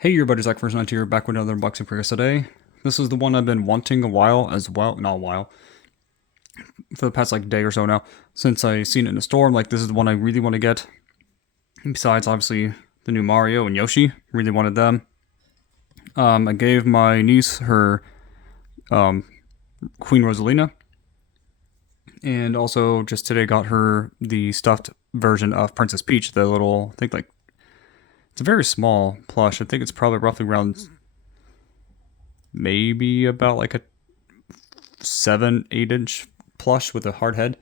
Hey everybody, Jakks Pacific Bowser Jr. back with another unboxing for you today. This is the one I've been wanting a while as well, not a while, for the past like day or so now, since I seen it in the store. I'm like, this is the one I really want to get. Besides, obviously, the new Mario and Yoshi, really wanted them. I gave my niece her Queen Rosalina, and also just today got her the stuffed version of Princess Peach, the little, I think like, it's a very small plush. I think it's probably roughly around maybe about like a 7-8 inch plush with a hard head.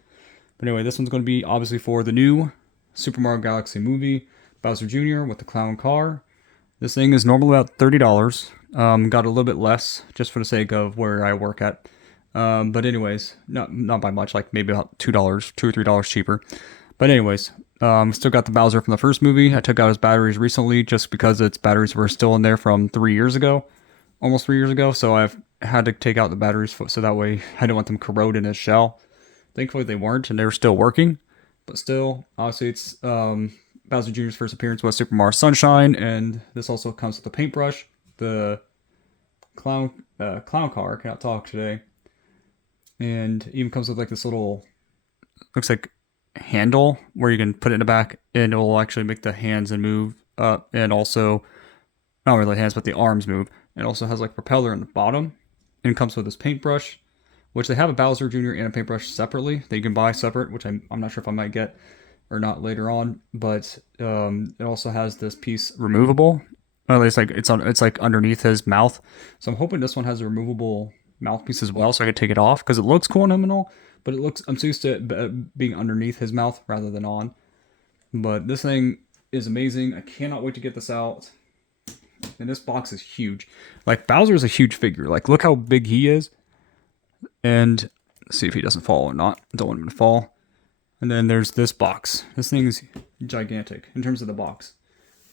But anyway, this one's going to be obviously for the new Super Mario Galaxy movie, Bowser Jr. with the clown car. This thing is normally about $30. Got a little bit less just for the sake of where I work at. But anyways, not by much, like maybe about $2, $2 or $3 cheaper. But anyways, still got the Bowser from the first movie. I took out his batteries recently just because its batteries were still in there from 3 years ago. Almost 3 years ago, so I've had to take out the batteries so that way I didn't want them corrode in his shell. Thankfully they weren't, and they were still working. But still, obviously it's Bowser Jr.'s first appearance was Super Mario Sunshine, and this also comes with a paintbrush, the clown car, cannot talk today, and even comes with like this little, looks like handle where you can put it in the back, and it will actually make the hands and move up, and also not really hands, but the arms move. It also has like propeller in the bottom, and it comes with this paintbrush, which they have a Bowser Jr. and a paintbrush separately that you can buy separate, which I'm not sure if I might get or not later on. But it also has this piece removable. At least like it's like underneath his mouth. So I'm hoping this one has a removable mouthpiece as well, so I can take it off because it looks cool and all. But I'm so used to it being underneath his mouth rather than on. But this thing is amazing. I cannot wait to get this out. And this box is huge. Like, Bowser is a huge figure. Like, look how big he is. And let's see if he doesn't fall or not. Don't want him to fall. And then there's this box. This thing is gigantic in terms of the box.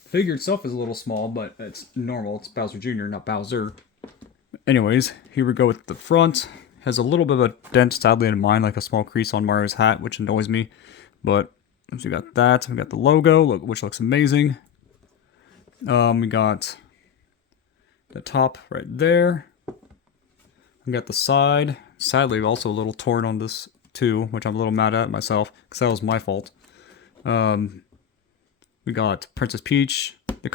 The figure itself is a little small, but it's normal. It's Bowser Jr., not Bowser. Anyways, here we go with the front. Has a little bit of a dent, sadly, in mine, like a small crease on Mario's hat, which annoys me. But so we got that. We got the logo, which looks amazing. We got the top right there. We got the side. Sadly, also a little torn on this too, which I'm a little mad at myself because that was my fault. We got Princess Peach, the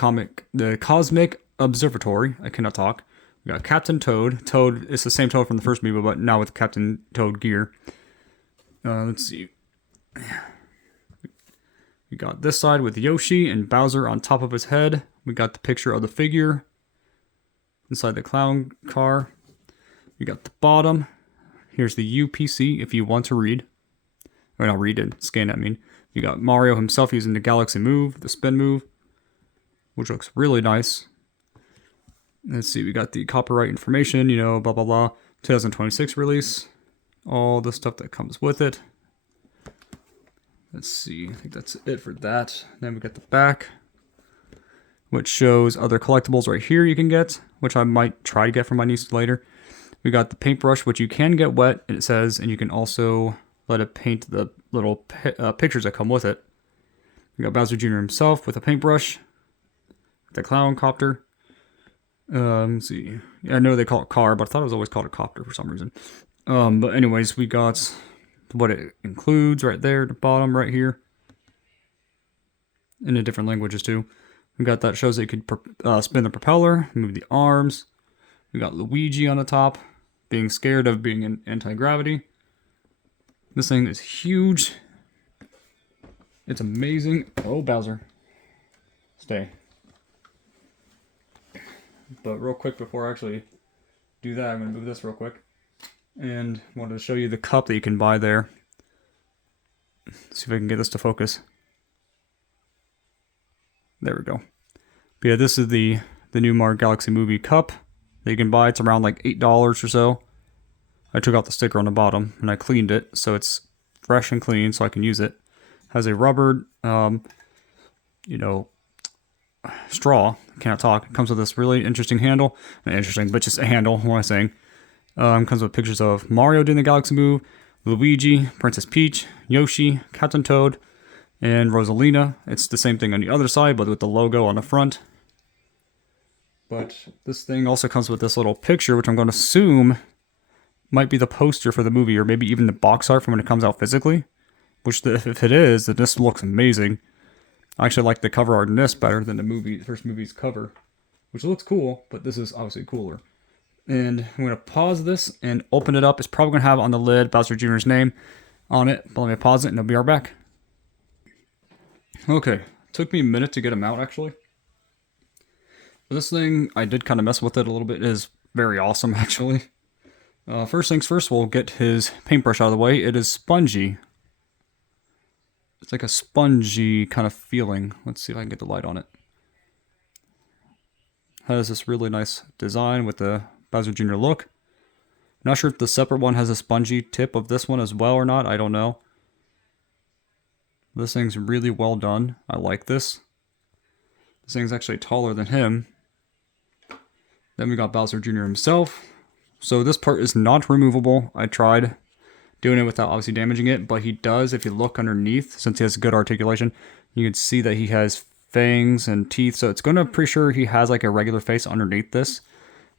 Cosmic Observatory. I cannot talk. We got Captain Toad. Toad is the same Toad from the first movie, but now with Captain Toad gear. Let's see. We got this side with Yoshi and Bowser on top of his head. We got the picture of the figure inside the clown car. We got the bottom. Here's the UPC if you want to read. Or not read it, scan it, I mean. You got Mario himself using the Galaxy move, the spin move, which looks really nice. Let's see, we got the copyright information, blah, blah, blah. 2026 release. All the stuff that comes with it. Let's see, I think that's it for that. Then we got the back, which shows other collectibles right here you can get, which I might try to get from my niece later. We got the paintbrush, which you can get wet, and it says, and you can also let it paint the little pictures that come with it. We got Bowser Jr. himself with a paintbrush, the clown copter. Let's see. Yeah, I know they call it car, but I thought it was always called a copter for some reason. But anyways, we got what it includes right there, the bottom right here, in the different languages too. We got that shows that you could spin the propeller, move the arms. We got Luigi on the top, being scared of being in anti-gravity. This thing is huge. It's amazing. Oh, Bowser. Stay. But real quick before I actually do that, I'm going to move this real quick. And wanted to show you the cup that you can buy there. Let's see if I can get this to focus. There we go. But yeah, this is the new Mario Galaxy movie cup that you can buy. It's around like $8 or so. I took out the sticker on the bottom and I cleaned it so it's fresh and clean so I can use it. Has a rubber, straw. I cannot talk. It comes with this really interesting handle. Not interesting, but just a handle. What am I saying? Comes with pictures of Mario doing the Galaxy move, Luigi, Princess Peach, Yoshi, Captain Toad, and Rosalina. It's the same thing on the other side, but with the logo on the front. But this thing also comes with this little picture, which I'm going to assume might be the poster for the movie, or maybe even the box art from when it comes out physically. Which, if it is, then this looks amazing. I actually like the cover art in this better than the first movie's cover, which looks cool, but this is obviously cooler. And I'm going to pause this and open it up. It's probably going to have on the lid Bowser Jr.'s name on it, but let me pause it and I'll be right back. Okay, took me a minute to get him out actually. But this thing, I did kind of mess with it a little bit. It is very awesome actually. First things first, we'll get his paintbrush out of the way. It is spongy. It's like a spongy kind of feeling. Let's see if I can get the light on it. Has this really nice design with the Bowser Jr. look. Not sure if the separate one has a spongy tip of this one as well or not. I don't know. This thing's really well done. I like this. This thing's actually taller than him. Then we got Bowser Jr. himself. So this part is not removable. I tried doing it without obviously damaging it, but he does, if you look underneath, since he has good articulation, you can see that he has fangs and teeth, so it's gonna pretty sure he has like a regular face underneath this.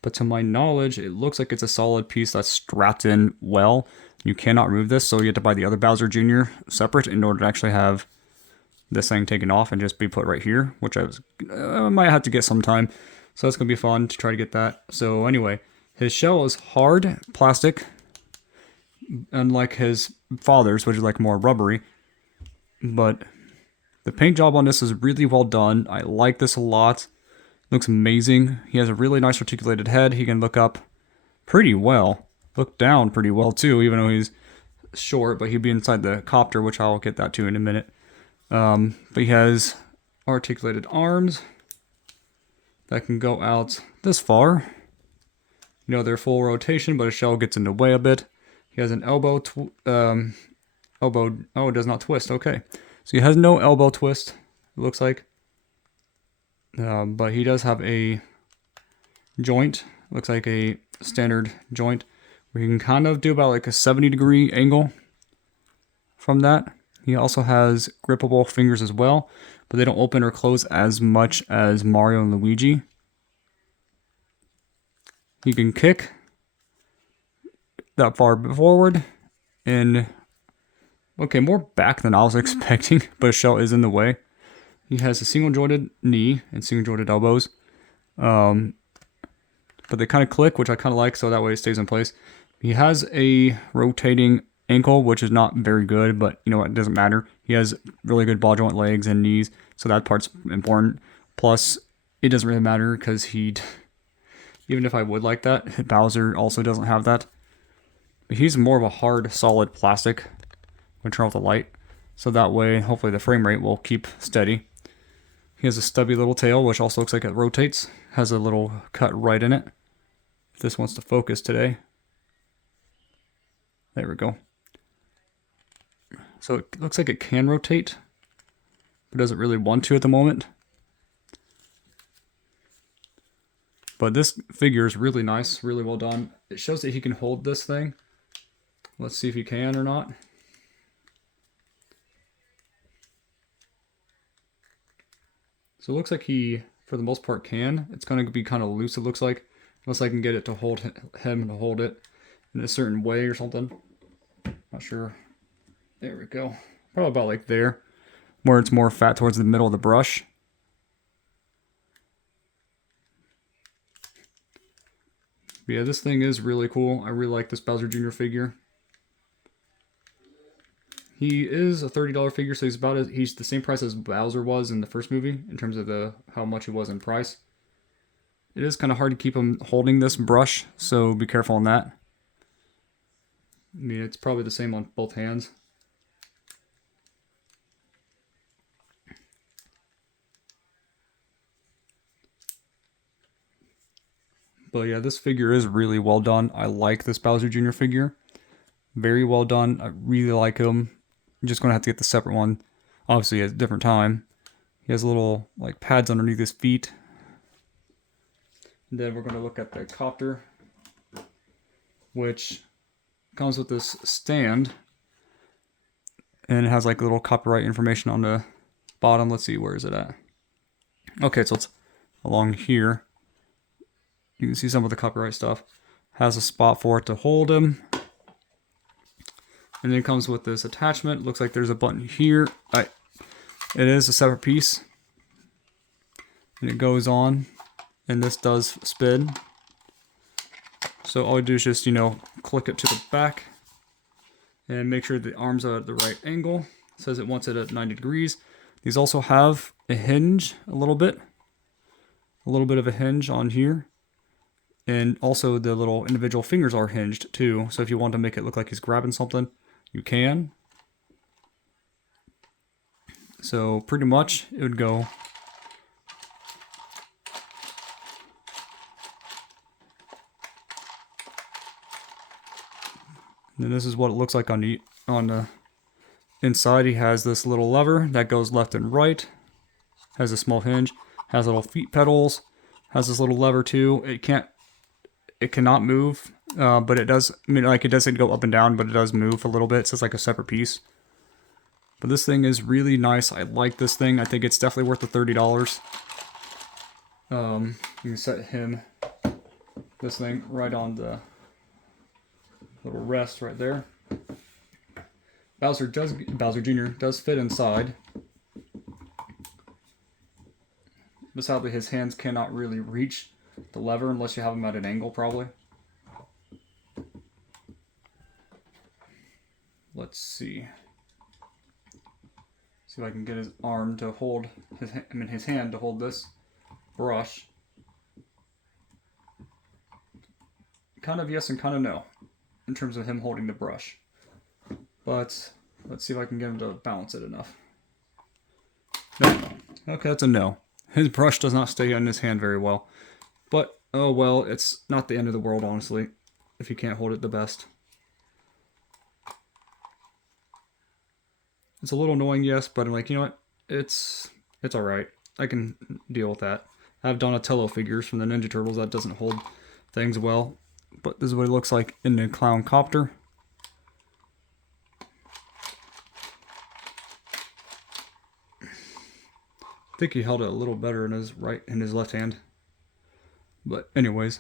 But to my knowledge, it looks like it's a solid piece that's strapped in well. You cannot remove this, so you have to buy the other Bowser Jr. separate in order to actually have this thing taken off and just be put right here, which I might have to get sometime. So that's gonna be fun to try to get that. So anyway, his shell is hard plastic, unlike his father's, which is like more rubbery. But the paint job on this is really well done. I like this a lot. Looks amazing. He has a really nice articulated head. He can look up pretty well. Look down pretty well too, even though he's short, but he'd be inside the copter, which I'll get that to in a minute. But he has articulated arms that can go out this far. You know, they're full rotation, but his shell gets in the way a bit. He has an elbow, oh, it does not twist, okay. So he has no elbow twist, it looks like. But he does have a joint, looks like a standard joint, where you can kind of do about like a 70-degree angle from that. He also has grippable fingers as well, but they don't open or close as much as Mario and Luigi. He can kick that far forward and okay, more back than I was expecting, but his shell is in the way. He has a single jointed knee and single jointed elbows, but they kind of click, which I kind of like, so that way it stays in place. He has a rotating ankle, which is not very good, but you know what, it doesn't matter. He has really good ball joint legs and knees, so that part's important. Plus, it doesn't really matter because even if I would like that, Bowser also doesn't have that. But he's more of a hard, solid plastic. I'm going to turn off the light, so that way, hopefully the frame rate will keep steady. He has a stubby little tail, which also looks like it rotates. Has a little cut right in it. If this wants to focus today. There we go. So it looks like it can rotate, but doesn't really want to at the moment. But this figure is really nice, really well done. It shows that he can hold this thing. Let's see if he can or not. So it looks like he, for the most part, can. It's going to be kind of loose, it looks like. Unless I can get it to hold him to hold it in a certain way or something. Not sure. There we go. Probably about like there. Where it's more fat towards the middle of the brush. But yeah, this thing is really cool. I really like this Bowser Jr. figure. He is a $30 figure, so he's the same price as Bowser was in the first movie in terms of how much it was in price. It is kind of hard to keep him holding this brush, so be careful on that. I mean, it's probably the same on both hands. But yeah, this figure is really well done. I like this Bowser Jr. figure. Very well done. I really like him. I'm just going to have to get the separate one, obviously at a different time. He has little like pads underneath his feet. And then we're going to look at the Copter, which comes with this stand. And it has like little copyright information on the bottom. Let's see, where is it at? Okay, so it's along here. You can see some of the copyright stuff. Has a spot for it to hold him. And then it comes with this attachment. Looks like there's a button here. It is a separate piece. And it goes on. And this does spin. So all you do is just, click it to the back. And make sure the arms are at the right angle. It says it wants it at 90 degrees. These also have a hinge a little bit. A little bit of a hinge on here. And also the little individual fingers are hinged too. So if you want to make it look like he's grabbing something, you can. So pretty much it would go and then this is what it looks like on the inside. He has this little lever that goes left and right. Has a small hinge. Has little feet pedals. Has this little lever too. It cannot move, but it does. It doesn't go up and down, but it does move a little bit. So it's like a separate piece. But this thing is really nice. I like this thing. I think it's definitely worth the $30. You can set this thing right on the little rest right there. Bowser Jr. does fit inside. But sadly, his hands cannot really reach the lever unless you have him at an angle, probably. Let's see. See if I can get his arm to hold his hand to hold this brush. Kind of yes and kind of no, in terms of him holding the brush. But let's see if I can get him to balance it enough. No. Okay, that's a no. His brush does not stay in his hand very well. But, oh well, it's not the end of the world, honestly, if you can't hold it the best. It's a little annoying, yes, but I'm like, you know what? It's alright. I can deal with that. I have Donatello figures from the Ninja Turtles that doesn't hold things well. But this is what it looks like in the clown copter. I think he held it a little better in his left hand. But anyways.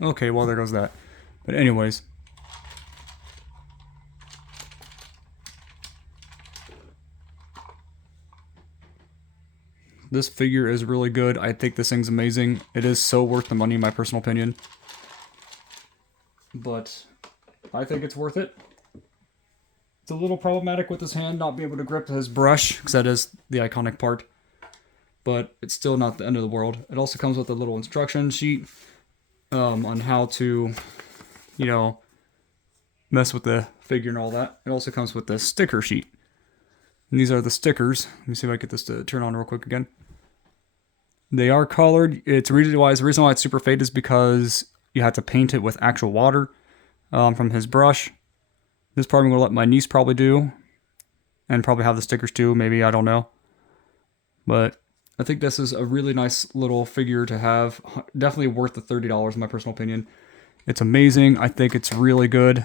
Okay, well there goes that. But anyways. This figure is really good. I think this thing's amazing. It is so worth the money, in my personal opinion. But I think it's worth it. It's a little problematic with his hand not being able to grip his brush, because that is the iconic part. But it's still not the end of the world. It also comes with a little instruction sheet on how to, mess with the figure and all that. It also comes with the sticker sheet. And these are the stickers. Let me see if I can get this to turn on real quick again. They are colored. The reason why it's super faded is because you have to paint it with actual water from his brush. This part I'm going to let my niece probably do. And probably have the stickers too, maybe, I don't know. But I think this is a really nice little figure to have. Definitely worth the $30 in my personal opinion. It's amazing. I think it's really good.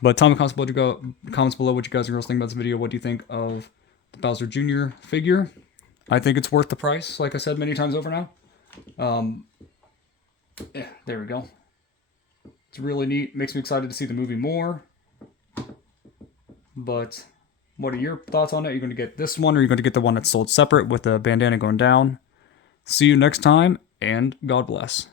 But tell me in the comments below what you guys and girls think about this video. What do you think of the Bowser Jr. figure? I think it's worth the price, like I said many times over now. Yeah, there we go. It's really neat. Makes me excited to see the movie more. But what are your thoughts on it? Are you going to get this one, or are you going to get the one that's sold separate with the bandana going down? See you next time, and God bless.